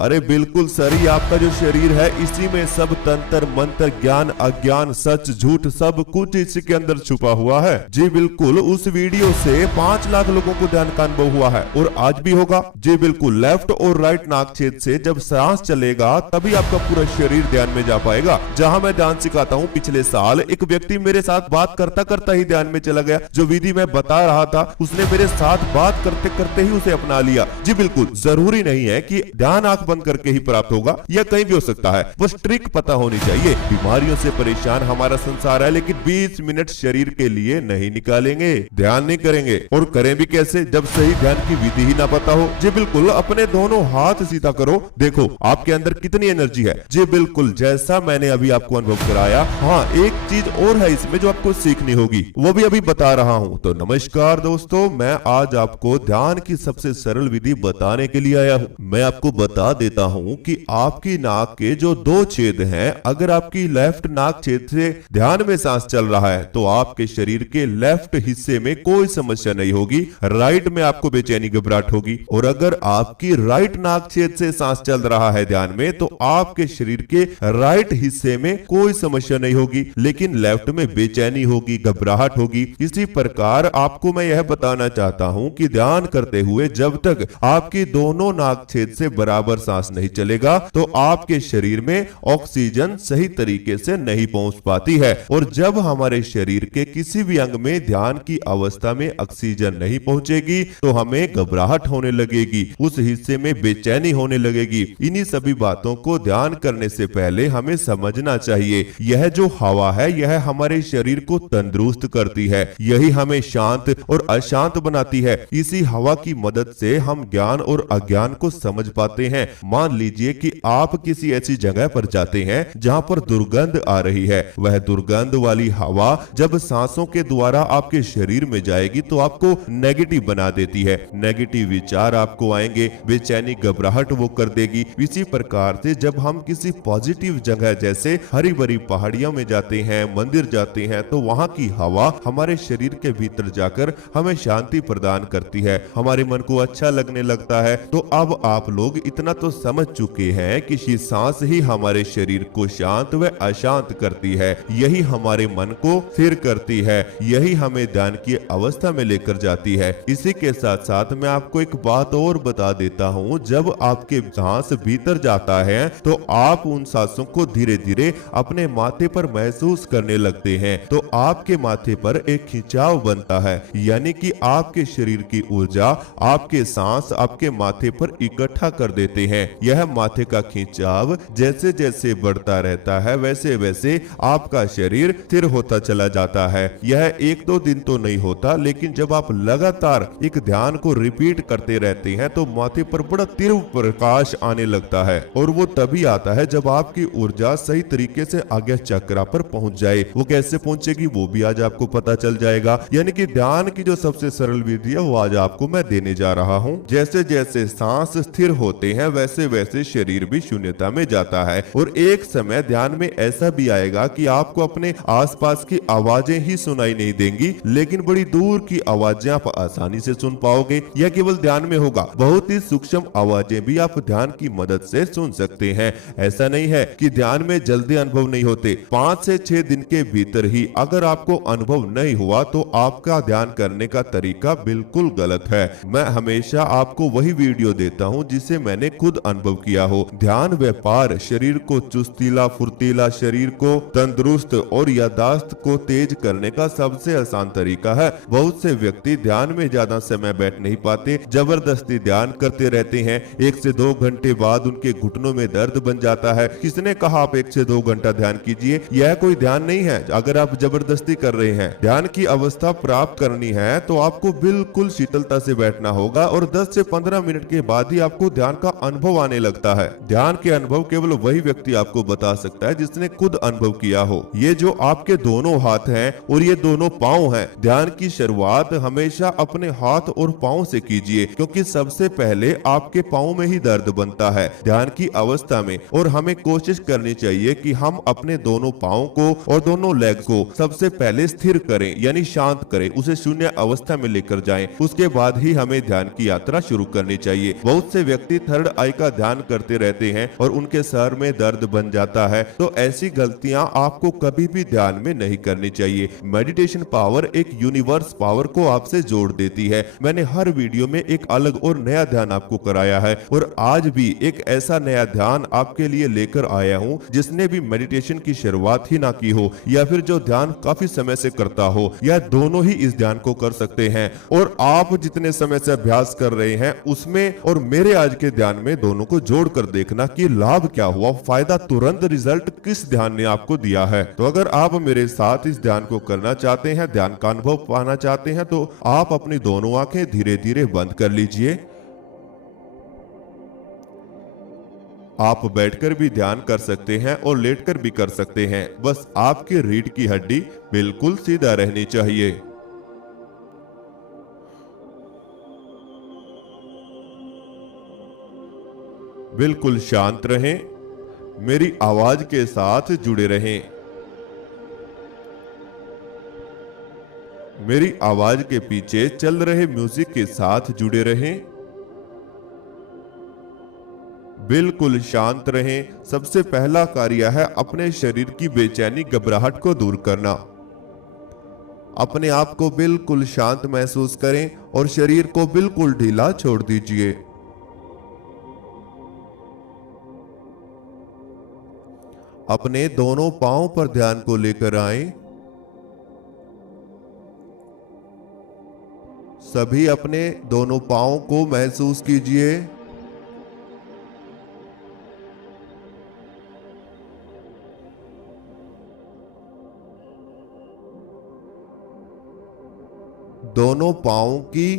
अरे बिल्कुल सर, ये आपका जो शरीर है इसी में सब तंत्र मंत्र ज्ञान अज्ञान सच झूठ सब कुछ इसके अंदर छुपा हुआ है। जी बिल्कुल, उस वीडियो से 5 लाख लोगों को ध्यान का अनुभव हुआ है और आज भी होगा। जी बिल्कुल, लेफ्ट और राइट नाक छेद से जब सांस चलेगा तभी आपका पूरा शरीर ध्यान में जा पाएगा। जहाँ मैं ध्यान सिखाता हूँ, पिछले साल एक व्यक्ति मेरे साथ बात करता करता ही ध्यान में चला गया। जो विधि मैं बता रहा था उसने मेरे साथ बात करते करते ही उसे अपना लिया। जी बिल्कुल, जरूरी नहीं है कि ध्यान बंद करके ही प्राप्त होगा, या कहीं भी हो सकता है, बस ट्रिक पता होनी चाहिए। बीमारियों से परेशान हमारा संसार है, लेकिन 20 मिनट शरीर के लिए नहीं निकालेंगे, ध्यान नहीं करेंगे। और करें भी कैसे जब सही ध्यान की विधि ही ना पता हो। जी बिल्कुल, अपने दोनों हाथ सीधा करो, देखो आपके अंदर कितनी एनर्जी है। जी बिल्कुल, जैसा मैंने अभी आपको अनुभव कराया। हाँ, एक चीज और है इसमें जो आपको सीखनी होगी, वो भी अभी बता रहा हूँ। तो नमस्कार दोस्तों, मैं आज आपको ध्यान की सबसे सरल विधि बताने के लिए आया हूँ। मैं आपको बता देता हूं कि आपकी नाक के जो 2 छेद हैं, अगर आपकी लेफ्ट नाक छेद से ध्यान में सांस चल रहा है तो आपके शरीर के लेफ्ट हिस्से में कोई समस्या नहीं होगी, राइट में आपको बेचैनी घबराहट होगी। और अगर आपकी राइट नाक छेद से सांस चल रहा है ध्यान में तो आपके शरीर के राइट हिस्से में कोई समस्या नहीं होगी, लेकिन लेफ्ट में बेचैनी होगी, घबराहट होगी। इसी प्रकार आपको मैं यह बताना चाहता हूं कि ध्यान करते हुए जब तक आपकी दोनों नाक छेद से बराबर सांस नहीं चलेगा तो आपके शरीर में ऑक्सीजन सही तरीके से नहीं पहुंच पाती है। और जब हमारे शरीर के किसी भी अंग में ध्यान की अवस्था में ऑक्सीजन नहीं पहुंचेगी तो हमें घबराहट होने लगेगी, उस हिस्से में बेचैनी होने लगेगी। इन्हीं सभी बातों को ध्यान करने से पहले हमें समझना चाहिए, यह जो हवा है यह हमारे शरीर को तंदुरुस्त करती है, यही हमें शांत और अशांत बनाती है। इसी हवा की मदद से हम ज्ञान और अज्ञान को समझ पाते हैं। मान लीजिए कि आप किसी ऐसी जगह पर जाते हैं जहां पर दुर्गंध आ रही है। वह दुर्गंध वाली हवा जब सांसों के द्वारा आपके शरीर में जाएगी तो आपको नेगेटिव बना देती है, नेगेटिव विचार आपको आएंगे, बेचैनी घबराहट वो कर देगी। इसी प्रकार से जब हम किसी पॉजिटिव जगह जैसे हरी भरी पहाड़ियों में जाते हैं, मंदिर जाते हैं, तो वहां की हवा हमारे शरीर के भीतर जाकर हमें शांति प्रदान करती है, हमारे मन को अच्छा लगने लगता है। तो अब आप लोग इतना तो समझ चुके हैं कि सांस ही हमारे शरीर को शांत व अशांत करती है, यही हमारे मन को स्थिर करती है, यही हमें ध्यान की अवस्था में लेकर जाती है। इसी के साथ साथ मैं आपको एक बात और बता देता हूँ, जब आपके सांस भीतर जाता है तो आप उन सांसों को धीरे धीरे अपने माथे पर महसूस करने लगते हैं, तो आपके माथे पर एक खिंचाव बनता है, यानी कि आपके शरीर की ऊर्जा आपके सांस आपके माथे पर इकट्ठा कर देते हैं। यह माथे का खिंचाव जैसे जैसे बढ़ता रहता है वैसे वैसे आपका शरीर स्थिर होता चला जाता है। यह 1-2 दिन तो नहीं होता, लेकिन जब आप लगातार एक ध्यान को रिपीट करते रहते हैं तो माथे पर बड़ा तीव्र प्रकाश आने लगता है, और वो तभी आता है जब आपकी ऊर्जा सही तरीके से आज्ञा चक्र पर पहुंच जाए। वो कैसे पहुंचेगी वो भी आज आपको पता चल जाएगा। यानी कि ध्यान की जो सबसे सरल विधि है वो आज आपको मैं देने जा रहा हूँ। जैसे जैसे सांस स्थिर होते हैं वैसे वैसे शरीर भी शून्यता में जाता है, और एक समय ध्यान में ऐसा भी आएगा कि आपको अपने आसपास की आवाजें ही सुनाई नहीं देंगी, लेकिन बड़ी दूर की आवाजें आप आसानी से सुन पाओगे। यह केवल ध्यान में होगा, बहुत ही सूक्ष्म आवाजें भी आप ध्यान की मदद से सुन सकते हैं। ऐसा नहीं है कि ध्यान में जल्दी अनुभव नहीं होते, 5 से 6 दिन के भीतर ही अगर आपको अनुभव नहीं हुआ तो आपका ध्यान करने का तरीका बिल्कुल गलत है। मैं हमेशा आपको वही वीडियो देता हूँ जिसे मैंने खुद अनुभव किया हो। ध्यान व्यापार शरीर को चुस्तीला फुर्तीला, शरीर को तंदुरुस्त और यादाश्त को तेज करने का सबसे आसान तरीका है। बहुत से व्यक्ति ध्यान में ज्यादा समय बैठ नहीं पाते, जबरदस्ती ध्यान करते रहते हैं। 1 से 2 घंटे बाद उनके घुटनों में दर्द बन जाता है। किसने कहा आप 1 से 2 घंटा ध्यान कीजिए? यह कोई ध्यान नहीं है। अगर आप जबरदस्ती कर रहे हैं, ध्यान की अवस्था प्राप्त करनी है तो आपको बिल्कुल शीतलता से बैठना होगा, और 10 से 15 मिनट के बाद ही आपको ध्यान का अनुभव आने लगता है। ध्यान के अनुभव केवल वही व्यक्ति आपको बता सकता है जिसने खुद अनुभव किया हो। ये जो आपके दोनों हाथ हैं और ये दोनों पांव हैं, ध्यान की शुरुआत हमेशा अपने हाथ और पांव से कीजिए, क्योंकि सबसे पहले आपके पांव में ही दर्द बनता है ध्यान की अवस्था में। और हमें कोशिश करनी चाहिए कि हम अपने दोनों पांव को और दोनों लेग को सबसे पहले स्थिर करें, यानी शांत करें, उसे शून्य अवस्था में लेकर जाएं। उसके बाद ही हमें ध्यान की यात्रा शुरू करनी चाहिए। बहुत से व्यक्ति थर्ड आई का ध्यान करते रहते हैं और उनके सर में दर्द बन जाता है, तो ऐसी गलतियां आपको कभी भी ध्यान में नहीं करनी चाहिए। मेडिटेशन पावर एक यूनिवर्स पावर को आपसे जोड़ देती है। मैंने हर वीडियो में एक अलग और नया ध्यान आपको कराया है और आज भी एक ऐसा नया ध्यान आपके लिए लेकर आया हूं जिसने भी मेडिटेशन की शुरुआत ही ना की हो, या फिर जो ध्यान काफी समय से करता हो, या दोनों ही इस ध्यान को कर सकते हैं। और आप जितने समय से अभ्यास कर रहे हैं उसमें और मेरे आज के ध्यान में दोनों को जोड़कर देखना कि लाभ क्या हुआ, फायदा, तुरंत रिजल्ट किस ध्यान ने आपको दिया है। तो अगर आप मेरे साथ इस ध्यान को करना चाहते हैं, ध्यान का अनुभव पाना चाहते हैं, तो आप अपनी दोनों आंखें धीरे धीरे बंद कर लीजिए। आप बैठकर भी ध्यान कर सकते हैं और लेटकर भी कर सकते हैं, बस आपकी रीढ़ की हड्डी बिल्कुल सीधा रहनी चाहिए। बिल्कुल शांत रहें, मेरी आवाज के साथ जुड़े रहें। मेरी आवाज के पीछे चल रहे म्यूजिक के साथ जुड़े रहें। बिल्कुल शांत रहें। सबसे पहला कार्य है अपने शरीर की बेचैनी, घबराहट को दूर करना। अपने आप को बिल्कुल शांत महसूस करें और शरीर को बिल्कुल ढीला छोड़ दीजिए। अपने दोनों पांव पर ध्यान को लेकर आएं। सभी अपने दोनों पांव को महसूस कीजिए। दोनों पांव की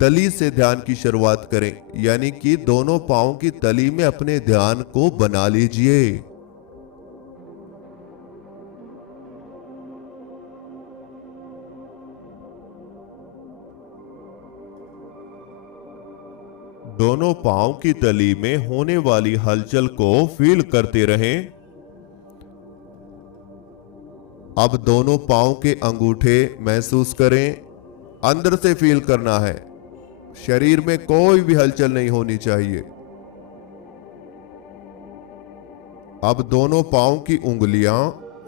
तली से ध्यान की शुरुआत करें, यानी कि दोनों पांव की तली में अपने ध्यान को बना लीजिए। दोनों पांव की तली में होने वाली हलचल को फील करते रहें। अब दोनों पांव के अंगूठे महसूस करें, अंदर से फील करना है। शरीर में कोई भी हलचल नहीं होनी चाहिए। अब दोनों पांव की उंगलियां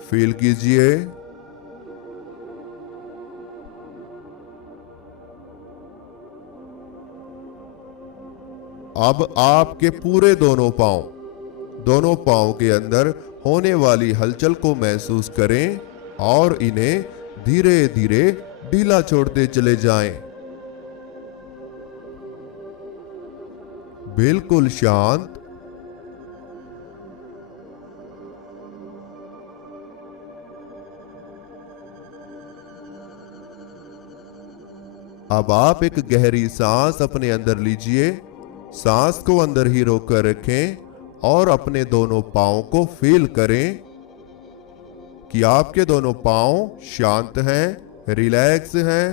फील कीजिए। अब आपके पूरे दोनों पांव के अंदर होने वाली हलचल को महसूस करें और इन्हें धीरे धीरे ढीला छोड़ते चले जाएं। बिल्कुल शांत। अब आप एक गहरी सांस अपने अंदर लीजिए। सांस को अंदर ही रोककर रखें और अपने दोनों पांव को फील करें कि आपके दोनों पांव शांत हैं, रिलैक्स हैं।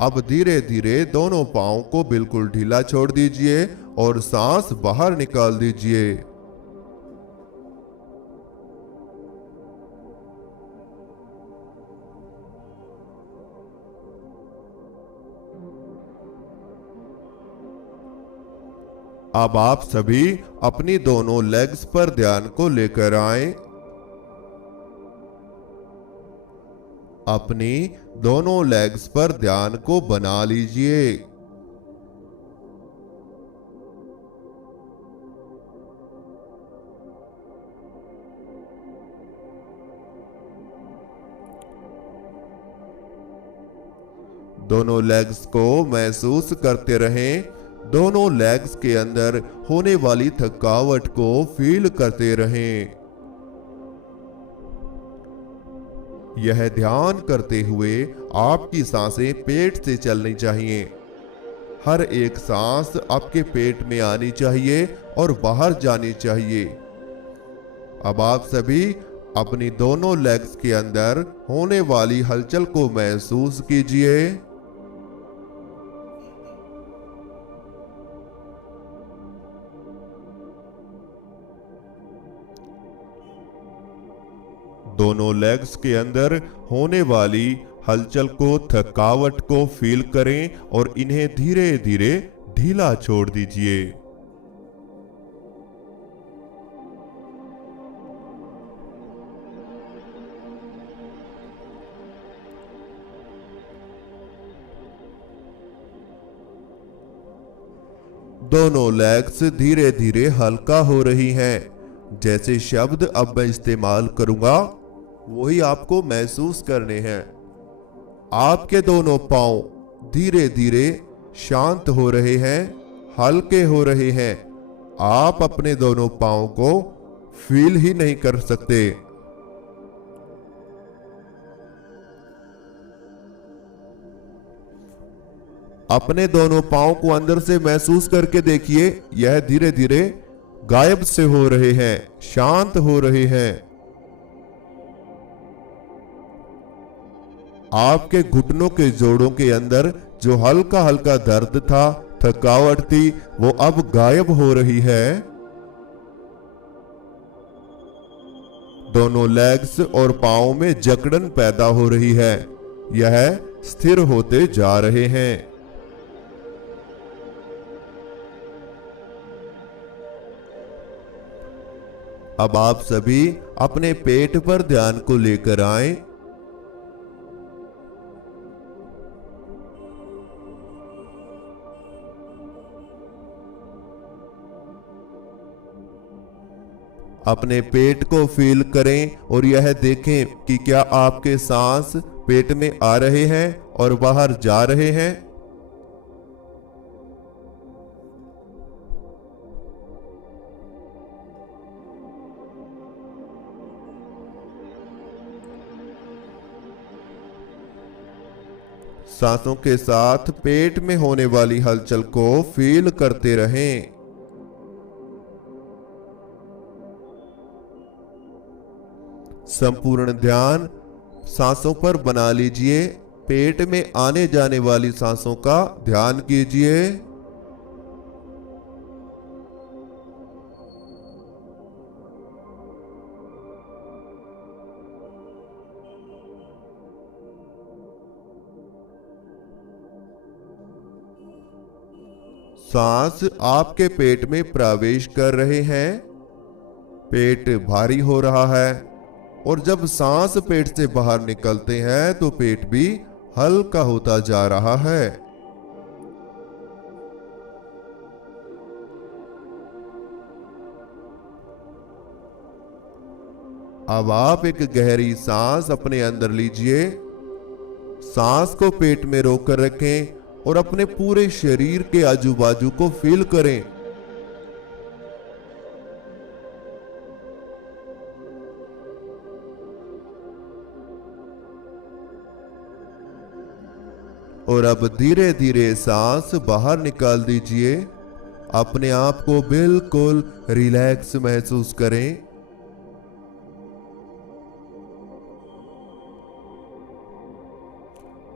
अब धीरे धीरे दोनों पांव को बिल्कुल ढीला छोड़ दीजिए और सांस बाहर निकाल दीजिए। अब आप सभी अपनी दोनों लेग्स पर ध्यान को लेकर आएं। अपनी दोनों लेग्स पर ध्यान को बना लीजिए। दोनों लेग्स को महसूस करते रहें। दोनों लेग्स के अंदर होने वाली थकावट को फील करते रहें। यह ध्यान करते हुए आपकी सांसें पेट से चलनी चाहिए। हर एक सांस आपके पेट में आनी चाहिए और बाहर जानी चाहिए। अब आप सभी अपनी दोनों लेग्स के अंदर होने वाली हलचल को महसूस कीजिए। दोनों लेग्स के अंदर होने वाली हलचल को, थकावट को फील करें और इन्हें धीरे धीरे ढीला छोड़ दीजिए। दोनों लेग्स धीरे धीरे हल्का हो रही हैं। जैसे शब्द अब मैं इस्तेमाल करूंगा वही आपको महसूस करने हैं। आपके दोनों पांव धीरे धीरे शांत हो रहे हैं, हल्के हो रहे हैं। आप अपने दोनों पांव को फील ही नहीं कर सकते। अपने दोनों पांव को अंदर से महसूस करके देखिए, यह धीरे धीरे गायब से हो रहे हैं, शांत हो रहे हैं। आपके घुटनों के जोड़ों के अंदर जो हल्का हल्का दर्द था, थकावट थी, वो अब गायब हो रही है। दोनों लेग्स और पांव में जकड़न पैदा हो रही है, यह स्थिर होते जा रहे हैं। अब आप सभी अपने पेट पर ध्यान को लेकर आएं। अपने पेट को फील करें और यह देखें कि क्या आपके सांस पेट में आ रहे हैं और बाहर जा रहे हैं। सांसों के साथ पेट में होने वाली हलचल को फील करते रहें। संपूर्ण ध्यान सांसों पर बना लीजिए। पेट में आने जाने वाली सांसों का ध्यान कीजिए। सांस आपके पेट में प्रवेश कर रहे हैं। पेट भारी हो रहा है और जब सांस पेट से बाहर निकलते हैं तो पेट भी हल्का होता जा रहा है। अब आप एक गहरी सांस अपने अंदर लीजिए। सांस को पेट में रोककर रखें और अपने पूरे शरीर के आजू बाजू को फील करें। और अब धीरे धीरे सांस बाहर निकाल दीजिए। अपने आप को बिल्कुल रिलैक्स महसूस करें।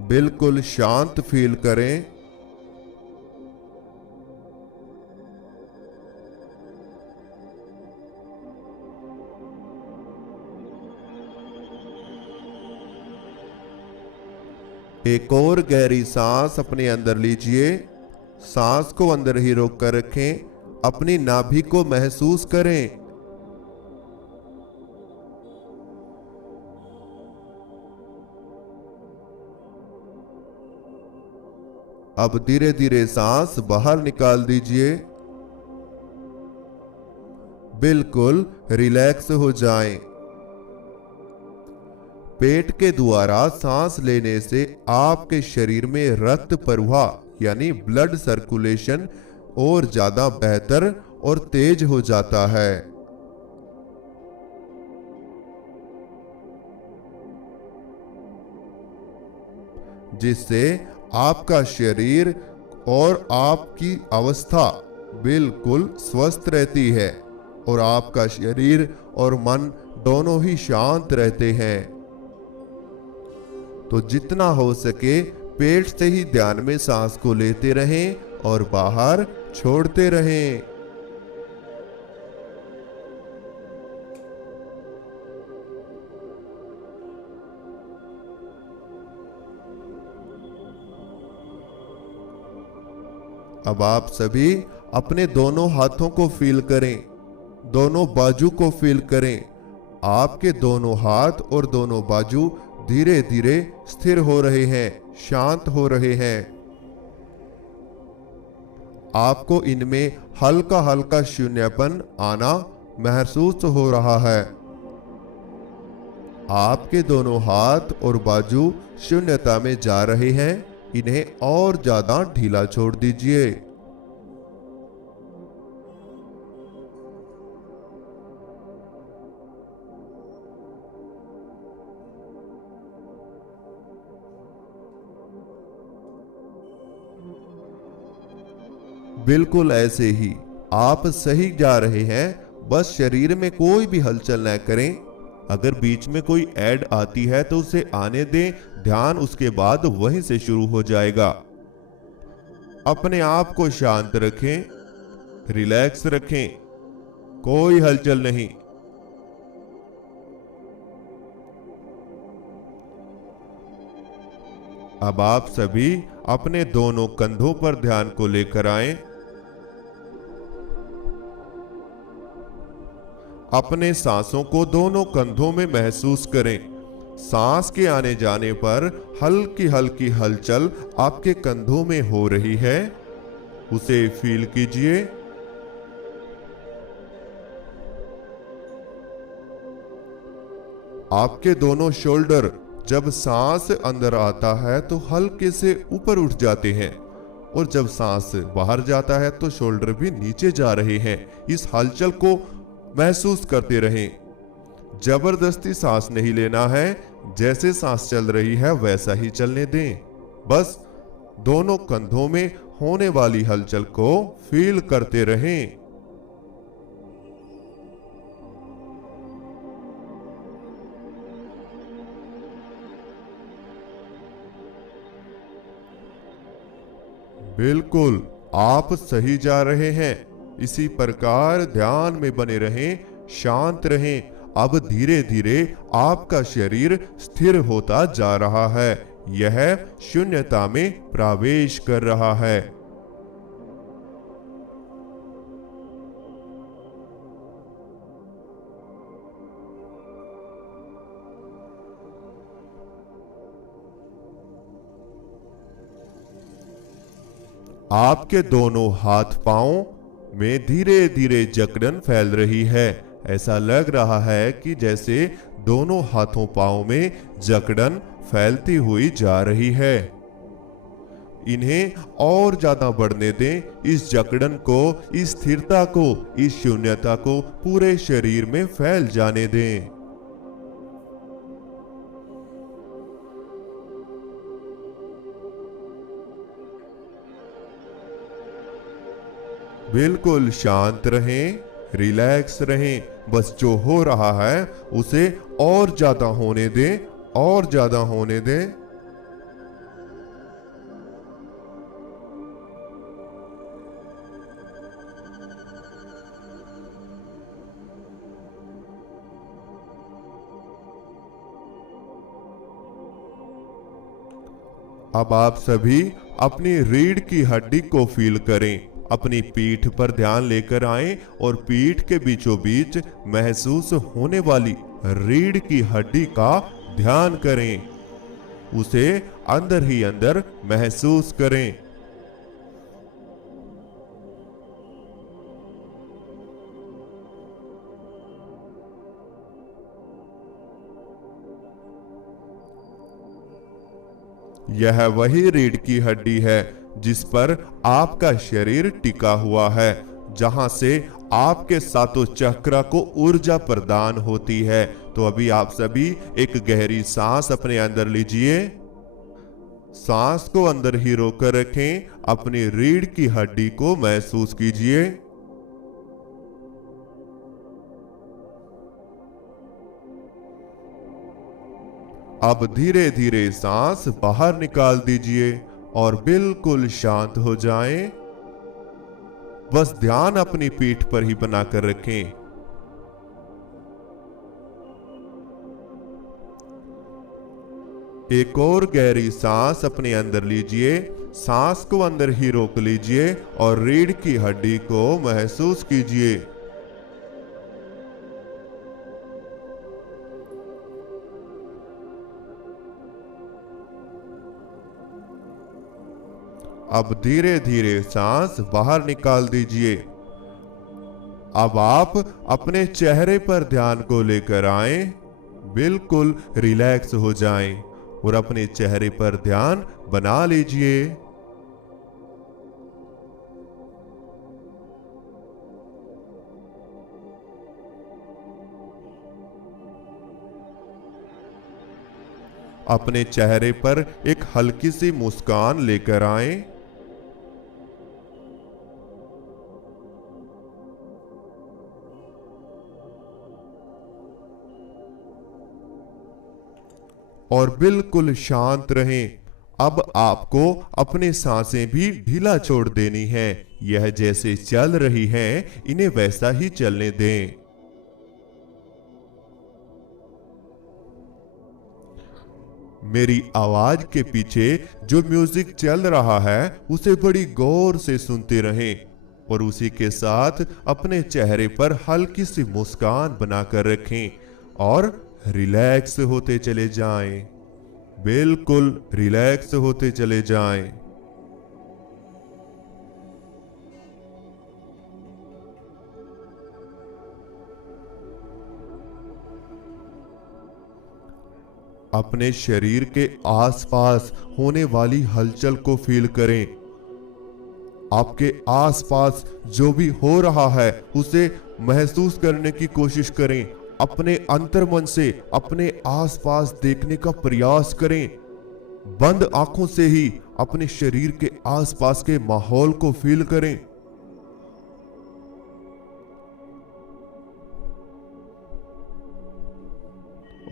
बिल्कुल शांत फील करें। एक और गहरी सांस अपने अंदर लीजिए। सांस को अंदर ही रोक कर रखें। अपनी नाभि को महसूस करें। अब धीरे धीरे सांस बाहर निकाल दीजिए। बिल्कुल रिलैक्स हो जाएं। पेट के द्वारा सांस लेने से आपके शरीर में रक्त प्रवाह यानी ब्लड सर्कुलेशन और ज्यादा बेहतर और तेज हो जाता है। जिससे आपका शरीर और आपकी अवस्था बिल्कुल स्वस्थ रहती है और आपका शरीर और मन दोनों ही शांत रहते हैं। तो जितना हो सके पेट से ही ध्यान में सांस को लेते रहें और बाहर छोड़ते रहें। अब आप सभी अपने दोनों हाथों को फील करें, दोनों बाजू को फील करें। आपके दोनों हाथ और दोनों बाजू धीरे धीरे स्थिर हो रहे हैं, शांत हो रहे हैं। आपको इनमें हल्का हल्का शून्यपन आना महसूस हो रहा है। आपके दोनों हाथ और बाजू शून्यता में जा रहे हैं, इन्हें और ज्यादा ढीला छोड़ दीजिए। बिल्कुल ऐसे ही आप सही जा रहे हैं, बस शरीर में कोई भी हलचल न करें। अगर बीच में कोई ऐड आती है तो उसे आने दें, ध्यान उसके बाद वहीं से शुरू हो जाएगा। अपने आप को शांत रखें, रिलैक्स रखें, कोई हलचल नहीं। अब आप सभी अपने दोनों कंधों पर ध्यान को लेकर आएं। अपने सांसों को दोनों कंधों में महसूस करें। सांस के आने जाने पर हल्की हल्की हलचल आपके कंधों में हो रही है, उसे फील कीजिए। आपके दोनों शोल्डर जब सांस अंदर आता है तो हल्के से ऊपर उठ जाते हैं और जब सांस बाहर जाता है तो शोल्डर भी नीचे जा रहे हैं। इस हलचल को महसूस करते रहें। जबरदस्ती सांस नहीं लेना है, जैसे सांस चल रही है वैसा ही चलने दें। बस दोनों कंधों में होने वाली हलचल को फील करते रहें। बिल्कुल आप सही जा रहे हैं। इसी प्रकार ध्यान में बने रहें, शांत रहें। अब धीरे धीरे आपका शरीर स्थिर होता जा रहा है, यह शून्यता में प्रवेश कर रहा है। आपके दोनों हाथ पांव में धीरे धीरे जकड़न फैल रही है। ऐसा लग रहा है कि जैसे दोनों हाथों पांव में जकड़न फैलती हुई जा रही है। इन्हें और ज्यादा बढ़ने दें, इस जकड़न को, इस स्थिरता को, इस शून्यता को पूरे शरीर में फैल जाने दें। बिल्कुल शांत रहें, रिलैक्स रहें। बस जो हो रहा है उसे और ज्यादा होने दें, और ज्यादा होने दें। अब आप सभी अपनी रीढ़ की हड्डी को फील करें। अपनी पीठ पर ध्यान लेकर आएं और पीठ के बीचों बीच महसूस होने वाली रीढ़ की हड्डी का ध्यान करें। उसे अंदर ही अंदर महसूस करें। यह वही रीढ़ की हड्डी है जिस पर आपका शरीर टिका हुआ है, जहां से आपके सातों चक्र को ऊर्जा प्रदान होती है। तो अभी आप सभी एक गहरी सांस अपने अंदर लीजिए सांस को अंदर ही रोकर रखें। अपनी रीढ़ की हड्डी को महसूस कीजिए। अब धीरे धीरे सांस बाहर निकाल दीजिए और बिल्कुल शांत हो जाएं। बस ध्यान अपनी पीठ पर ही बनाकर रखें। एक और गहरी सांस अपने अंदर लीजिए। सांस को अंदर ही रोक लीजिए और रीढ़ की हड्डी को महसूस कीजिए। अब धीरे धीरे सांस बाहर निकाल दीजिए। अब आप अपने चेहरे पर ध्यान को लेकर आएं। बिल्कुल रिलैक्स हो जाएं और अपने चेहरे पर ध्यान बना लीजिए। अपने चेहरे पर एक हल्की सी मुस्कान लेकर आएं। और बिल्कुल शांत रहें। अब आपको अपने सांसें भी ढीला छोड़ देनी है। यह जैसे चल रही हैं, इन्हें वैसा ही चलने दें। मेरी आवाज के पीछे जो म्यूजिक चल रहा है उसे बड़ी गौर से सुनते रहें और उसी के साथ अपने चेहरे पर हल्की सी मुस्कान बनाकर रखें और रिलैक्स होते चले जाएं। बिल्कुल रिलैक्स होते चले जाएं। अपने शरीर के आसपास होने वाली हलचल को फील करें। आपके आसपास जो भी हो रहा है उसे महसूस करने की कोशिश करें। अपने अंतर्मन से अपने आसपास देखने का प्रयास करें। बंद आंखों से ही अपने शरीर के आसपास के माहौल को फील करें।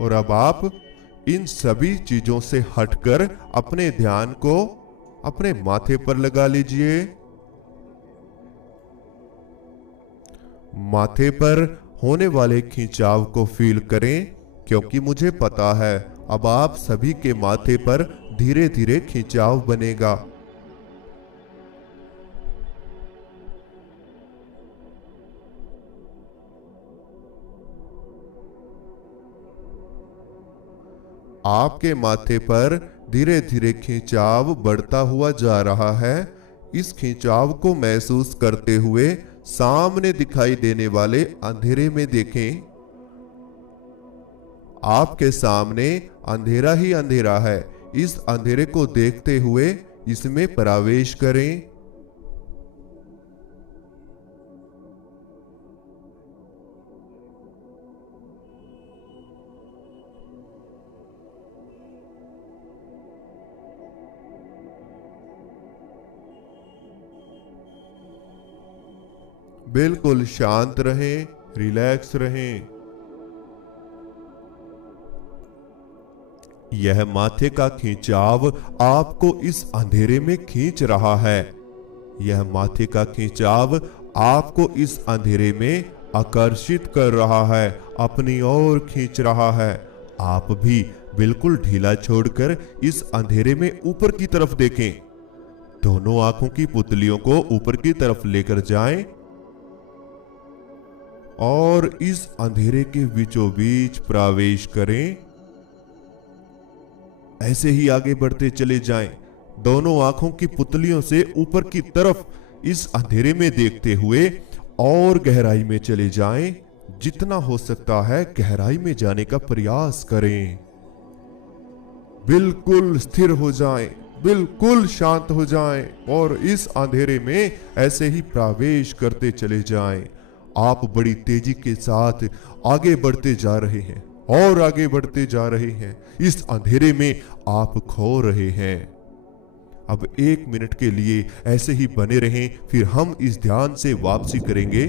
और अब आप इन सभी चीजों से हटकर अपने ध्यान को अपने माथे पर लगा लीजिए। माथे पर होने वाले खिंचाव को फील करें, क्योंकि मुझे पता है अब आप सभी के माथे पर धीरे धीरे खिंचाव बनेगा। आपके माथे पर धीरे धीरे खिंचाव बढ़ता हुआ जा रहा है। इस खिंचाव को महसूस करते हुए सामने दिखाई देने वाले अंधेरे में देखें। आपके सामने अंधेरा ही अंधेरा है। इस अंधेरे को देखते हुए इसमें प्रवेश करें। बिल्कुल शांत रहें, रिलैक्स रहें। यह माथे का खिंचाव आपको इस अंधेरे में खींच रहा है। यह माथे का खिंचाव आपको इस अंधेरे में आकर्षित कर रहा है, अपनी ओर खींच रहा है। आप भी बिल्कुल ढीला छोड़कर इस अंधेरे में ऊपर की तरफ देखें। दोनों आंखों की पुतलियों को ऊपर की तरफ लेकर जाएं और इस अंधेरे के बीचों बीच प्रवेश करें। ऐसे ही आगे बढ़ते चले जाएं, दोनों आंखों की पुतलियों से ऊपर की तरफ इस अंधेरे में देखते हुए और गहराई में चले जाएं। जितना हो सकता है गहराई में जाने का प्रयास करें। बिल्कुल स्थिर हो जाएं, बिल्कुल शांत हो जाएं और इस अंधेरे में ऐसे ही प्रवेश करते चले जाएं। आप बड़ी तेजी के साथ आगे बढ़ते जा रहे हैं और आगे बढ़ते जा रहे हैं। इस अंधेरे में आप खो रहे हैं। अब 1 मिनट के लिए ऐसे ही बने रहें, फिर हम इस ध्यान से वापसी करेंगे।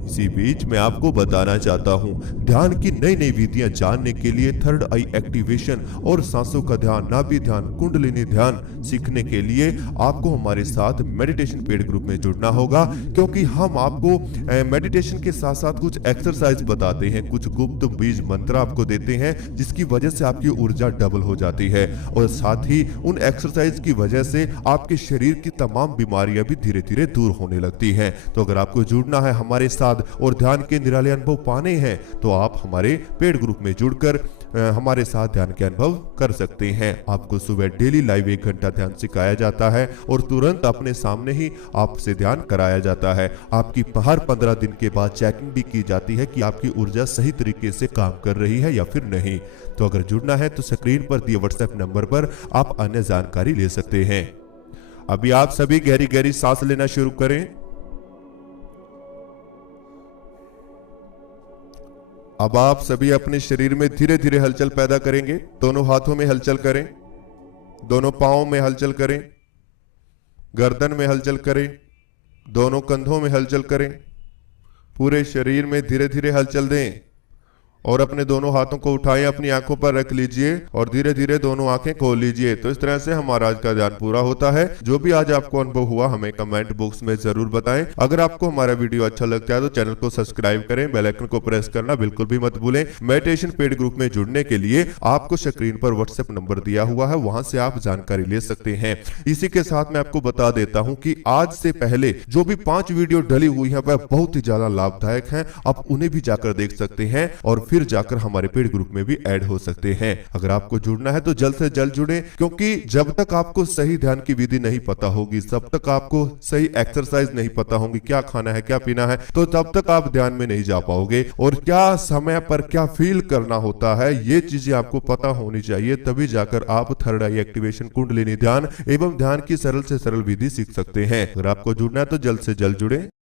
इसी बीच मैं आपको बताना चाहता हूं, ध्यान की नई नई विधियां जानने के लिए थर्ड आई एक्टिवेशन और सांसों का ध्यान, नाभि ध्यान, कुंडलिनी ध्यान सीखने के लिए आपको हमारे साथ मेडिटेशन पेड ग्रुप में जुड़ना होगा, क्योंकि हम आपको मेडिटेशन के साथ साथ कुछ एक्सरसाइज बताते हैं, कुछ गुप्त बीज मंत्र आपको देते हैं जिसकी वजह से आपकी ऊर्जा डबल हो जाती है और साथ ही उन एक्सरसाइज की वजह से आपके शरीर की तमाम बीमारियां भी धीरे धीरे दूर होने लगती हैं। तो अगर आपको जुड़ना है हमारे साथ और ध्यान के निराले अनुभव पाने हैं तो आप हमारे पेड ग्रुप में जुड़कर हमारे साथ ध्यान के अनुभव कर सकते हैं। आपको सुबह डेली लाइव 1 घंटा ध्यान सिखाया जाता है और तुरंत अपने सामने ही आपसे ध्यान कराया जाता है। आपकी हर 15 दिन के बाद चेकिंग भी की जाती है कि आपकी ऊर्जा सही तरीके से काम कर रही है या फिर नहीं। तो अगर जुड़ना है तो स्क्रीन पर दिए व्हाट्सएप नंबर पर आप अन्य जानकारी ले सकते हैं। अभी आप सभी गहरी गहरी सांस लेना शुरू करें। अब आप सभी अपने शरीर में धीरे धीरे हलचल पैदा करेंगे। दोनों हाथों में हलचल करें, दोनों पांवों में हलचल करें, गर्दन में हलचल करें, दोनों कंधों में हलचल करें, पूरे शरीर में धीरे धीरे हलचल दें और अपने दोनों हाथों को उठाएं, अपनी आंखों पर रख लीजिए और धीरे धीरे दोनों आंखें खोल लीजिए। तो इस तरह से हमारा आज का ध्यान पूरा होता है। जो भी आज आपको अनुभव हुआ हमें कमेंट बॉक्स में जरूर बताएं। अगर आपको हमारा वीडियो अच्छा लगता है तो चैनल को सब्सक्राइब करें, बेल आइकन को प्रेस करना बिल्कुल भी मत भूलें। मेडिटेशन पेड ग्रुप में जुड़ने के लिए आपको स्क्रीन पर व्हाट्सएप नंबर दिया हुआ है, वहां से आप जानकारी ले सकते हैं। इसी के साथ मैं आपको बता देता हूं कि आज से पहले जो भी 5 वीडियो डली हुई है वह बहुत ही ज्यादा लाभदायक है। आप उन्हें भी जाकर देख सकते हैं और फिर जाकर हमारे पेड ग्रुप में भी ऐड हो सकते हैं। अगर आपको जुड़ना है तो जल्द से जल्द जुड़ें, क्योंकि जब तक आपको सही ध्यान की विधि नहीं पता होगी, जब तक आपको सही एक्सरसाइज नहीं पता होगी, क्या खाना है क्या पीना है, तो तब तक आप ध्यान में नहीं जा पाओगे। और क्या समय पर क्या फील करना होता है, ये चीजें आपको पता होनी चाहिए, तभी जाकर आप थर्ड आई एक्टिवेशन, कुंडलिनी ध्यान एवं ध्यान की सरल से सरल विधि सीख सकते हैं। अगर आपको जुड़ना है तो जल्द से जल्द जुड़े।